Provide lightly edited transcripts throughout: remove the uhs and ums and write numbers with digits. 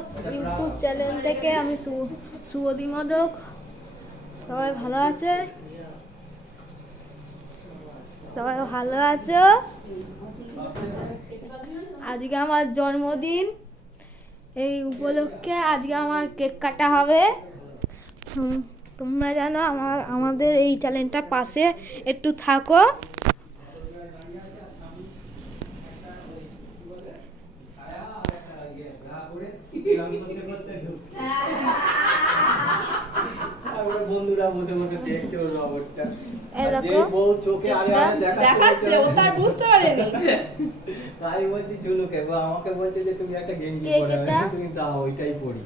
Modak YouTube channel থেকে আমি শুভদী মোদক। সবাই ভালো আছে? সবাই ভালো আছো? আজকে আমার জন্মদিন, এই উপলক্ষে আজকে আমার কেক কাটা হবে। তোমরা জানো আমাদের এই চ্যানেলটার পাশে একটু থাকো। বন্ধুরা বসে বসে দেখছে ওর রবটটা, যে বউ চোখে আরে আরে দেখাচ্ছে, ও তার বুঝতে পারেনি। তাই বলছি চুলুকে, আমাকে বলছে যে তুমি একটা গেঞ্জি পরে তুমি দাও, ওইটাই পরি।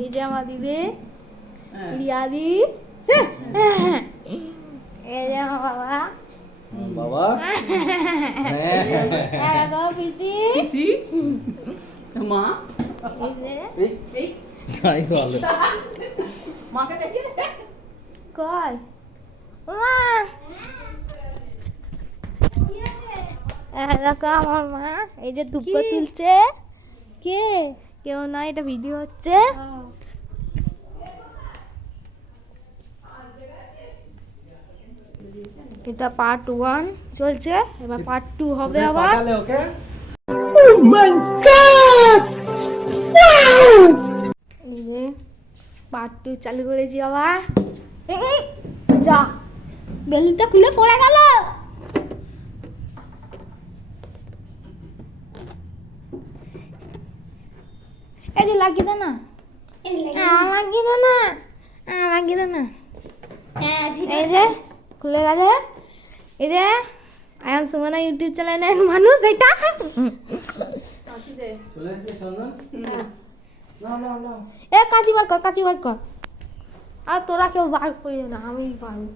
এই যে আমার দিদি রিয়াদি, এই যে আমার বাবা বাবা, দেখো পিসি পিসি মা, এই তাই ভালো। মাকে দেখি কই মা, দেখো আমার মা এই যে ধূপটা তুলছে। কে? কেউ না, এটা ভিডিও হচ্ছে। এটা পার্ট 1 চলছে, এবার পার্ট 2 হবে আবার। ওকে এই যে পার্ট 2 চালু করেছি আবার। এই যা, বেলুনটা খুলে পড়ে গেল। এই যে লাগিয়ে দে না, লাগিয়ে দে না, লাগিয়ে দে না। এই যে খুলে গেছে। এই যে আয়ান সুমনা ইউটিউব চ্যানেলের মানুষ এটা। চলে এসেছে চন্দন। এ কাঁচি বার কর, কাঁচি বার কর। আর তোরা কেউ বার করি না, আমি পারবো।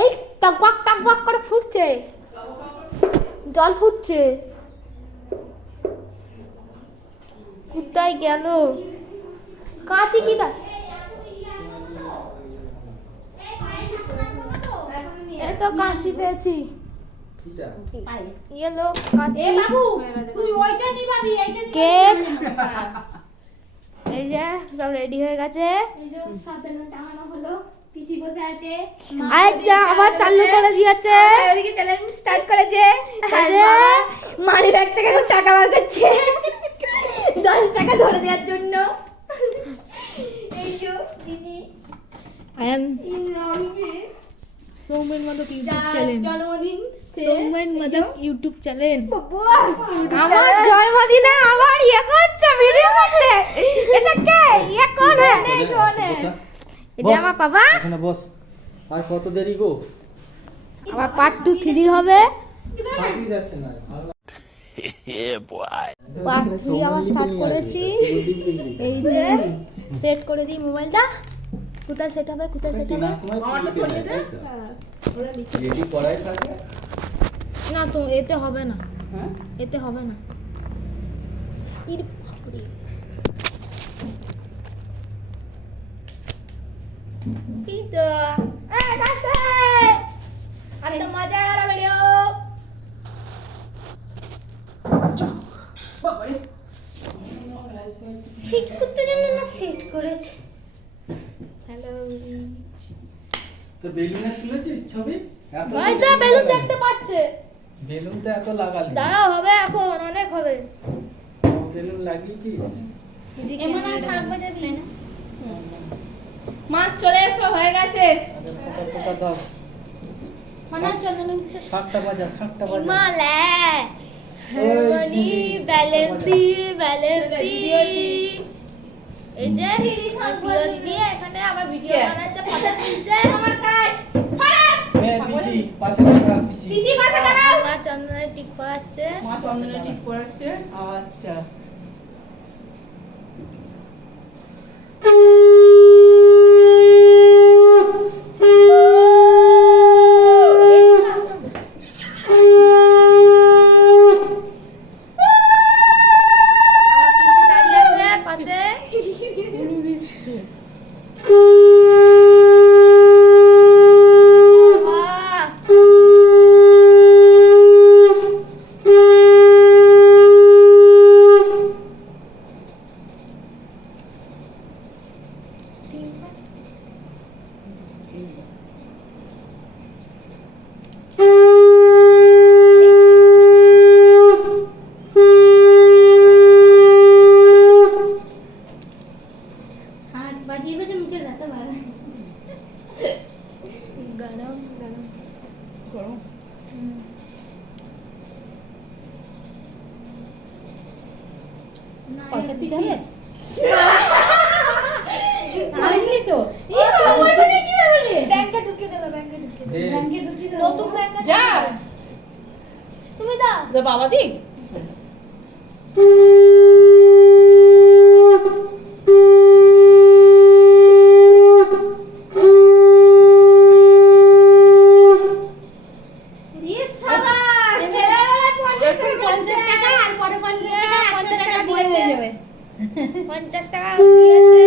এই টকবক টকবক করে ফুটছে, জল ফুটছে। কোথায় গেল কাঁচি? কি দা, এই তো কাঁচি পেয়েছি। ইয়েলো কাঁচি, কেক। এই যে সব রেডি হয়ে গেছে। আবার চালু করে দিয়েছে, চ্যালেঞ্জ স্টার্ট করেছে। মানি ব্যাগ থেকে টাকা বার করছে 10 টাকা ধরে দেওয়ার জন্য। এই যে দিদি আয়ান সৌমেন মাদক ইউটিউব চ্যানেল, জন্মদিন সৌমেন মাদক ইউটিউব চ্যানেল। আমার জন্মদিনে আবার ইয়ে করছে, ভিডিও করছে। এটা কে? ইয়ে কোন है? नहीं कौन है? এটা আমার বাবা। এখানে বস। আর কত দেরি গো? আবার পার্ট 2 3 হবে। পার্টি যাচ্ছে না। পার্ট 3 আবার স্টার্ট করেছি। এই যে সেট করে দিই মোবাইলটা। কোথায় সেট হবে, কোথায় সেট হবে? আমারটা সরিয়ে দে। রেডি করাই থাকে না তো এতে হবে না, হ্যাঁ এতে হবে না। ইর বাপরে, এই তো গাছে আর তো মজা আর ভিডিও। বাবারে সেট করতে জানো না, সেট করেছে। হ্যালো, তো বেলুনে তুলেছিস ছবি? এত ভাই তো বেলুন দেখতে পাচ্ছে। বেলুন তো এত লাগালি, দাঁড়াও হবে, এখন অনেক হবে। বেলুন লাগিয়েছিস? এমন আর শাক বাজাবি না। মা চলে এসো, হয়ে গেছে। আরে ফটা দাও। মানা চন্দন শাকটা বাজা, শাকটা বাজা। হিমালয় হারমোনি ব্যালেন্সি ব্যালেন্সি। এই যে আমার প্রিয় দিদি এখানে আবার ভিডিও বানাচ্ছে, ফটো তুলছে। আমার কাজ পিসি পাশে দাঁড়া, পিসি পিসি পাশে দাঁড়াও। মা চন্দনের টিক পড়াচ্ছে। মা চন্দনে ঠিক করাচ্ছে। আচ্ছা আমার পিসি দাঁড়িয়ে আছে পাশে। বাহ! পয়সা দিতে হবে আসলি তো পয়সা দিয়ে কি ব্যাপারে ব্যাংকে ঢুকিয়ে দেবো ব্যাংকে ঢুকিয়ে দেবো দে। ব্যাংকে ঢুকিয়ে দেবো নতুন ব্যাংকে যা তুমি দাও দে বাবা দি ইয়ে সাবাস ছেলেবেলায় 50 টাকা আর পরে 50 টাকা 50 টাকা দিয়ে দিয়েছে। হয়ে যাবে 50 টাকা দিয়েছে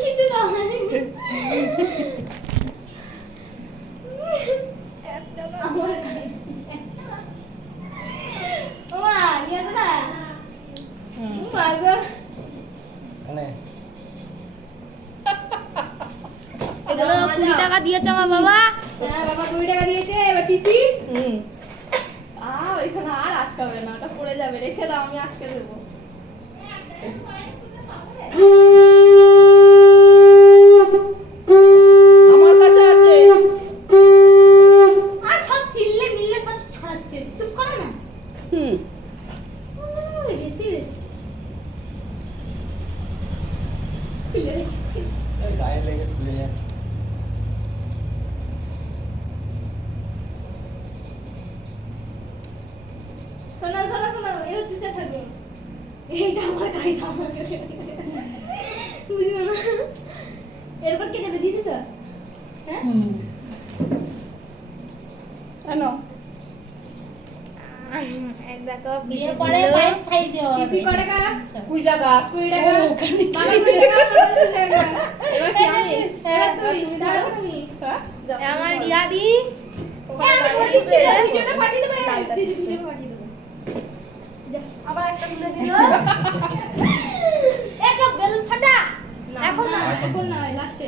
কিছু না আমার ওমা নিয়ে তো না মা গো মানে এগুলো 20 টাকা দিয়েছে আমার বাবা হ্যাঁ বাবা 20 টাকা দিয়েছে এবার টিসি ওইখানে আর আটকাবে না ওটা পড়ে যাবে রেখে দাও আমি আটকে দেবো আমার কাছে আছে আর সব চিল্লে মিল্লে সব ছড়াচ্ছে চুপ করো না বেশি বেশি খুলে রেখেছি। এই গায়ে লেগে খুলে যাচ্ছে শোনো শোনো শোনো এই হচ্ছে থাকো এইটা আমার কাছে আমাকে বুঝবে না এরপর কে দেবে দিদি তো হ্যাঁ কেন এক দেখো বিয়ে পরে পায়েস খাই দিও টিসি কত টাকা 20 টাকা 20 টাকা বাবা 20 টাকা বাবা 20 টাকা এবার কি আমি এবার তুমি দাও তুমি হ্যাঁ? যাও। আমার রিয়াদি আমি বলছি ভিডিওটা পাঠিয়ে দেবে দিদি ভিডিও পাঠিয়ে দেবে আবার একটা তুলে দিল এক বেলুন ফাটা না, এখন না এখন এখন না লাস্টে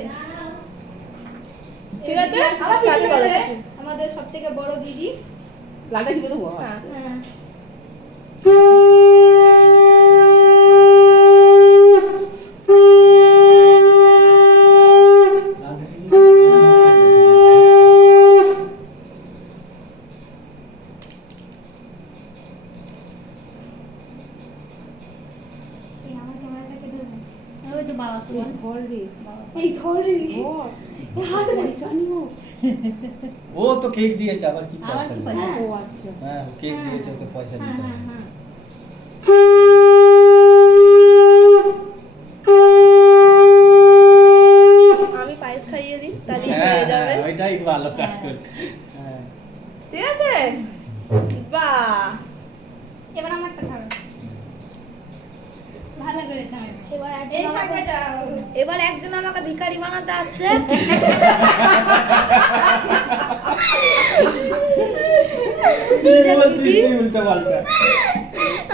ঠিক আছে আবার start পিছনে করো। আছে আমাদের সবথেকে বড় দিদি লালটা টিপে দেবো হ্যাঁ হ্যাঁ এই আমার ক্যামেরাটাকে ধরো ওই তো বাবা তুই এই ধরে হাতে ও তো কেক দিয়েছে আবার কি আবার পয়সা কি দিয়েছে? পয়সা ও আচ্ছা হ্যাঁ কেক দিয়েছে ওকে পয়সা হ্যাঁ দিতে হ্যাঁ হবে। হ্যাঁ আমি পায়েস খাইয়ে দিই তাহলে হ্যাঁ হয়ে যাবে হ্যাঁ, ওইটাই ভালো কাজ করে হ্যাঁ ঠিক আছে বাহ এবার আমারটা ধরো ভালো করে ধরো এবার এই শাকটা এবার একজন আমাকে ভিখারি বানাতে আসছে কি বলছিস তুই উল্টো পাল্টা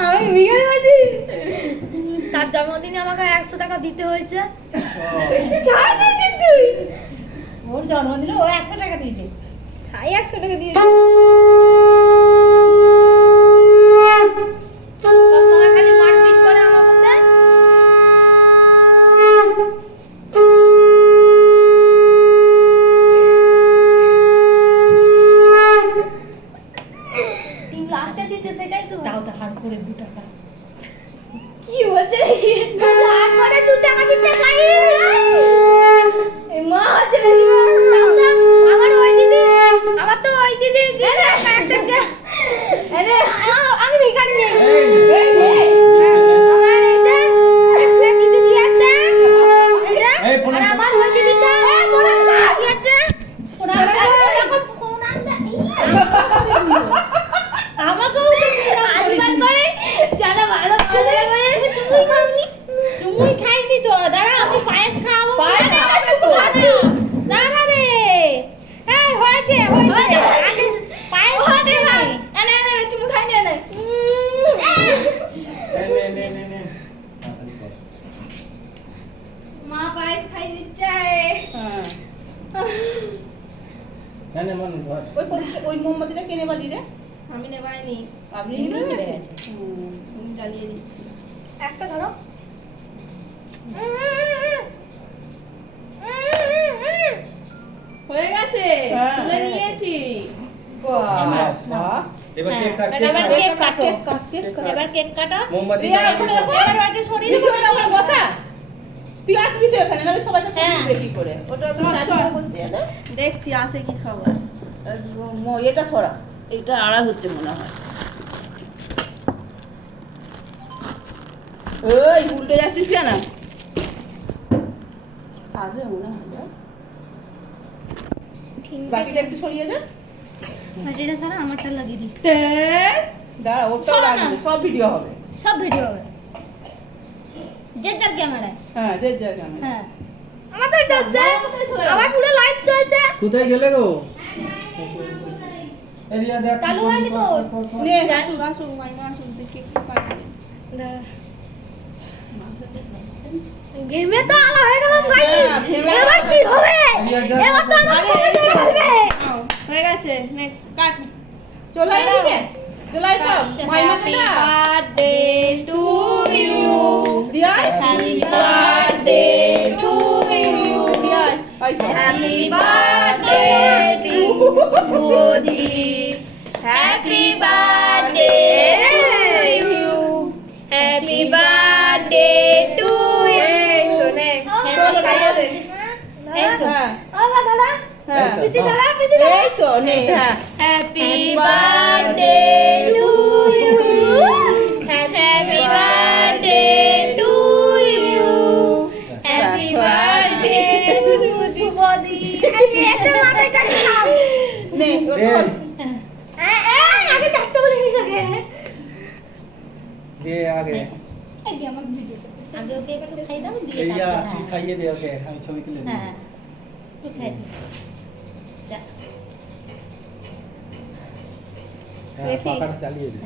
আমি ভিখারি বাজি তার জন্মদিনে আমাকে 100 টাকা দিতে হয়েছে ছাই দিতে তুই ওর জন্মদিনে ও 100 টাকা দিয়েছে ছাই 100 টাকা দিয়ে সবসময় খালি মারপিট করে আমার সাথে টিম লাস্টে দিতে সেটাই তো দাও তো হার করে 2 টাকা কি হচ্ছে লাখ করে 2 টাকা দিতে গাই এই মা হচ্ছে বেশি আমার ওই দিদি আমার তো ওই দিদি একটা আমি ভিখারি নেই আমার এই যে একটা দিদি দিয়েছে এই যে এই ফোন আর আমার ওই দিদিটা মোড়া দিয়েছে ওরা এরকম ফোন আনবে আমাকেও তো আশীর্বাদ করে জানা ভালো ভালো করে তুমি খাওনি তুমি খাইনি তো দাঁড়া আমি পায়েস খাওয়াবো পায়েস দাঁড়া, চুপ খাচ্ছি দাঁড়া রে এই হয়েছে হয়েছে আগে পায়েস ওরে ভাই খাই এনে এনে তুমি খাই না নে নে নে নে তাড়াতাড়ি কর। মা পায়েস খাই দিচ্ছে হ্যাঁ না না মানুষ ধর ওই মোমবাতিটা কিনে বালি রে আমি নেবাইনি আপনি নিয়ে গেছে আমি জ্বালিয়ে দিচ্ছি একটা ধরো হয়ে গেছে হ্যাঁ, তুলে হয়ে নিয়েছি বাহ এবার কেক কাট এবার কেক কাটো কেক কাট। এবার কেক কাটো মোমবাতি রিয়া, জ্বালিয়ে ওখানে দাও। দেখো। এবার একটু সরিয়ে দিদি দিবো ওখানে ওখানে বসা তুই আসবি তো এখানে নাহলে সবাইকে হ্যাঁ। দিবে কি করে ওটা সর, চাটনি সর। বসিয়ে দে দেখছি আসে কি সবার এটা সরা এটা আড়া হচ্ছে মনে হয় ওই উল্টে যাচ্ছিস কেন আসবে মনে হয় বাকিটা একটু সরিয়ে দে মাটিটা ছাড়া আমারটা লাগিয়ে দিই দাঁড়া ওটাও সরো না। লাগবে সব ভিডিও হবে সব ভিডিও হবে যে যার ক্যামেরায় হ্যাঁ যে জায়গা হ্যাঁ আমাদের চলছে আমার আমার পুরো লাইভ চলছে কোথায় গেলে গো এরিয়া দেখ চালু হয়নি তো। নে আসুক আসুক মাইমা আসুক দেখি একটু পারবে গেমে তো আলা হয়ে গেলাম গাইস হ্যাঁ, ঘেমে এবার কি হবে এরিয়া যা এবার তো আমার সঙ্গে চলে খেলবে আও, হয়ে গেছে নে কাট চলে আয় এদিকে চলে আয় সব মাইমাকে না birthday to you Riya happy birthday to you Riya আই তো happy birthday to Modi happy birthday you happy birthday to এই তো নে চলো খাইয়ে দে এই তো ও বা দাদা হ্যাঁ পিছি দাদা পিছি দাদা এই তো নে হ্যাঁ happy birthday to you happy birthday to you happy birthday to শুভদি এসে মাথায় কাটি খাও নে ও দে তো আগে চারটে বলে নিস আগে দে আগে এই যে আমার ভিডিও আগে ওকে একটু খাই দাও দিয়ে এরিয়া তারপর তুই খাইয়ে দে ওকে আমি ছবি তুলে দিই হ্যাঁ তুই খাই দে যা হ্যাঁ দেখি। পাখাটা চালিয়ে দে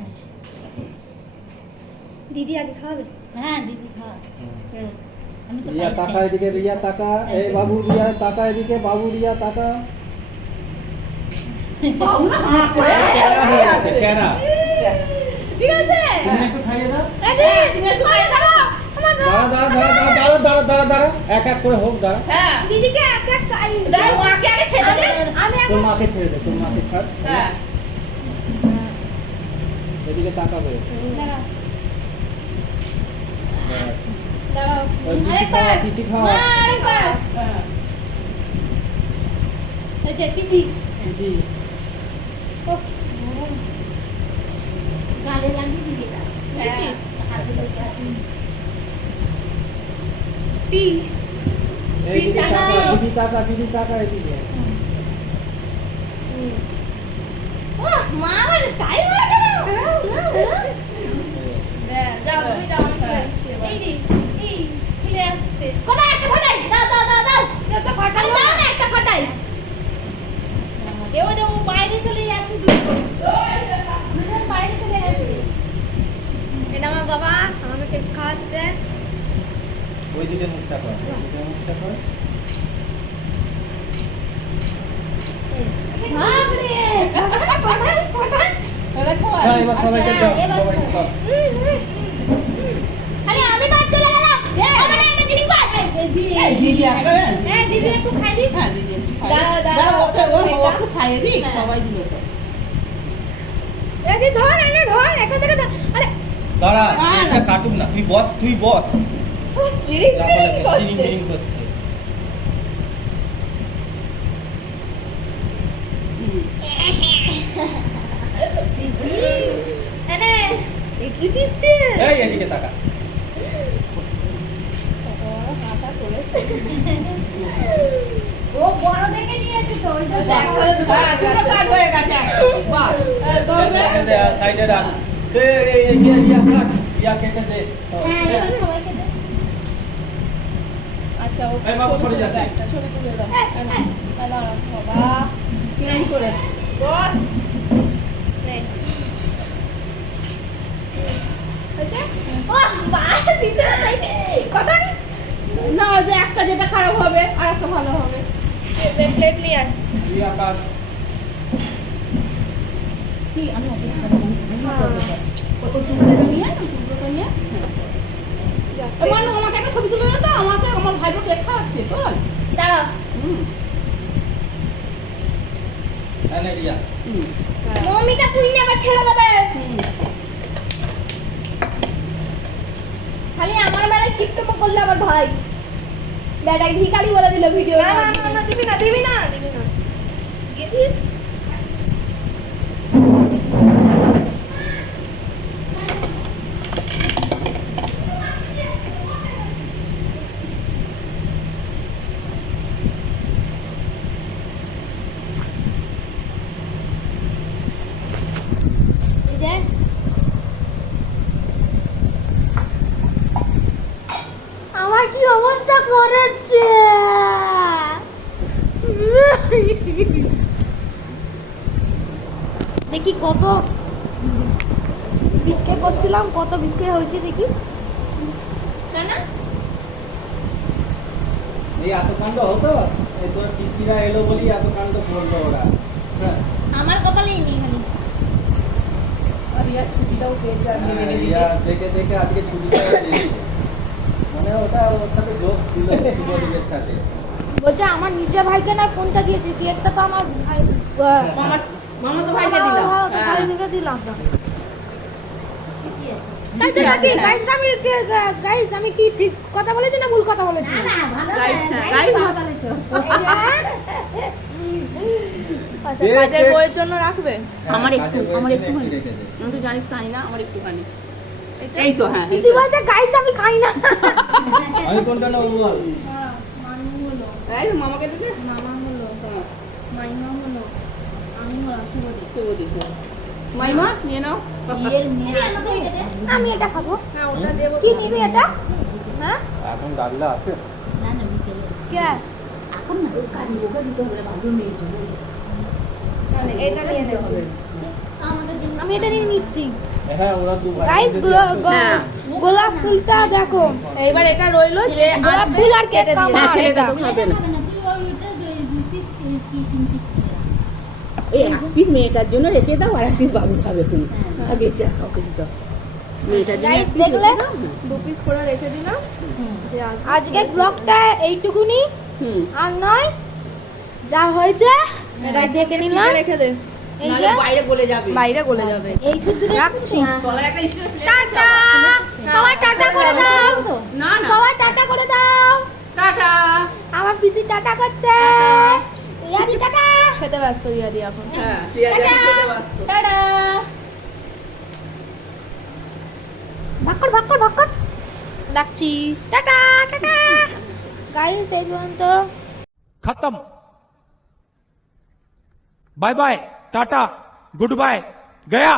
দিদি আগে খাবে হ্যাঁ দিদি খা হুম। আমি তো রিয়া পায়েস তাকা খাই। এদিকে রিয়া তাকা এই বাবু রিয়া তাকা এদিকে বাবু রিয়া তাকা বাবু না হাঁ করে আছে কেনা ঠিক আছে তুমি একটু খাইয়ে দাও তুমি একটু খাইয়ে দাও দাঁড়া এক এক করে হোক দাঁড়া হ্যাঁ দিদিকে এক এক খাই দাঁড়া মাকে আগে ছেড়ে দে আমি তোর মাকে ছেড়ে দে তোর মাকে ছাড় হ্যাঁ এদিকে তাকাবে দাঁড়াও ব্যাস। দাঁড়াও ওই পিসি খাওয়া পিসি খাওয়া মা আরেকবার হ্যাঁ এই যে পিসি পিসি ও গালে লাগিয়ে দিবি না হ্যাঁ। হাতে লেগে আছে পি এইদিকে পিসি তাকা দিদি তাকা এদিকে ওহ মা আমার স্টাইল মারা কেন যাও তুমি যাও আমি খাই দিচ্ছি এবার। এই রে এই খুলে আসছে কোথায় একটা ফাটাই দাও দাও দাও দাও একটা ফাটাই দাও না একটা ফাটাই দেও দেও বাইরে চলে যাচ্ছে দুই করে দুজন বাইরে চলে গেছে এটা আমার বাবা আমাকে কেক খাওয়াচ্ছে ওইদিকে মুখটা কর ওইদিকে মুখটা কর বাপরে ফাটাই ফাটাই হয়ে গেছে আমার? হ্যাঁ এবার সবাইকে দাও এবার সবাইকে দাও খালি আমি বাদ চলে গেলাম আমার একটা জিনিস বাদ এই দিদি একটা দেন। হ্যাঁ দিদি একটু খাই দিই হ্যাঁ দিদি একটু খাইয়ে দাঁড়াও, দিই। দাঁড়াও, দাঁড়াও, ওকে ও এটা। একটু খাইয়ে দিই হ্যাঁ। সবাই দিবে তো এই ধর এনে ধর এখান থেকে ধর আরে দাঁড়া না, না। একটা কাটুক না তুই বস চিরিং তারপরে চিরিং চিরিং করছে করছে এনে কি দিচ্ছে এই এদিকে তাকা ও বড় দেখে নিয়েছে তো ওই জন্য হ্যাঁ, দুটো কাজ হয়ে গেছে বাহ সাইডে দে সাইডে রাখ ইয়া কেটে দে হ্যাঁ এবার সবাইকে দে আচ্ছা ও এই বাবু, ছবি সরে তুলে যাচ্ছে। দাও একটা ছবি তুলে দাও হ্যাঁ, এই নাও। হ্যাঁ। এই দাঁড়াও, বাবা কিরম করে বস নে ওকে বাহ বাহ পিছনে সাইড কটন না ওই যে একটা যেটা খারাপ হবে আর একটা ভালো হবে প্লেট নিয়ে আয় ইয়া কাট কি আমি ওকে ওই টুকরোটা নিয়ে মানু আমাকে একটা ছবি তুলে দাও তো, আমাকে আমার ভাইকে কেক খাওয়াচ্ছে তো। দাঁড়াও হ্যাঁ না রিয়া মমিটা পুইনে আবার ছেড়ে দেবে খালি আমার বেলায় টিকটক করলে আমার ভাই বেটাকে ভিখারি বলে দিল ভিডিও না দিবি না দিবি না দিবি না গেছিস এই যে আমার কি অবস্থা করেছে দেখি কত ভিক্ষে করছিলাম, কত ভিক্ষে হয়েছে দেখি কেন এই এত কাণ্ড হতো, এই তোর পিসিরা এলো বলি এত কাণ্ড করলো ওরা। হ্যাঁ আমার কপালেই নেই খালি আর ইয়ার ছুটিটাও পেয়েছে আর মেনে নেবে। রিয়া দেখে দেখে আজকে ছুটিটা দিয়েছে। মানে ওটা ওর সাথে যোগ ছিল শুভদীপের সাথে। বলছে আমার নিজের ভাইকে না কোনটা দিয়েছি, কেকটা তো আমার ভাই মামা মামা তো ভাইকে দিলাম। ভাই থেকে দিলাম গাইস আমি কি ঠিক কথা বলেছি না ভুল কথা বলেছি না ভালো গাইস গাইস গাইস বলেছো আচ্ছা, কাজের বইয়ের জন্য রাখবে আমার হ্যাঁ, একটু কাজের আমার বইয়ের একটুখানি জন্য রেখে দে। আমি তো জানিস খাই না, আমার একটুখানি এই তো হ্যাঁ পিসি বলছে গাইস আমি খাই না আমি কোনটা নেবো বল? মানু হলো এই তো মামাকে দিতে মামা হলো হ্যাঁ মাইমা হলো আমি হলো শুভদীপ শুভদীপ মাইমা নিয়ে নাও বিয়ের মেয়ে আসবে। আমি এটা খাবো হ্যাঁ ওটা দেবো কি নিবি এটা হ্যাঁ এখন ডাল্লা আছে? না না বিকেলে কে এখন না কাজে ওকে দিতে হবে ভালো মেয়ে জন্য এটা নিয়ে নেব আমাদের জন্য আমি এটা নিয়ে নিচ্ছি হ্যাঁ ওরা দু ভাই গাইস হ্যাঁ। গোলাপ ফুলটা দেখো এইবার এটা রইলো যে গোলাপ আসবে ফুল আর কেক হ্যাঁ আমার ছেলেটা এটা তো খাবে না। হবে না তুই ওইটা 2 পিস কি 3 পিস করে রাখ। এই এক পিস মেয়েটার জন্য রেখে দাও আর এক পিস বাবু খাবে তুমি হ্যাঁ। আর বেশি আর কাউকে দিতে হবে। মেয়েটার জন্য Guys, এক piece দেখলে? রেখে দাও, হ্যাঁ। 2 পিস করে রেখে দিলাম যে আজকে ব্লগটা এইটুকুনি হুম আর নয় যা হয়েছে এটা দেখে নিলাম রেখে দে এই নাহলে যে বাইরে গলে যাবে বাইরে গলে যাবে এই শুদ্ধটা রাখছি তলায় একটা স্টিলের প্লেট টাটা সবাই টাটা করে দাও না না সবাই টাটা করে দাও টাটা আমার পিসি টাটা করছে ইয়াদি টাটা খেতে ব্যস্ত ইয়াদি এখন হ্যাঁ ঠিক আছে আমি খেতে ব্যস্ত। টাটা ভাক্কর ভাক্কর ভাক্কর ডাকছি টাটা টাটা গাইস এই পর্যন্ত खत्म bye bye tata good bye गया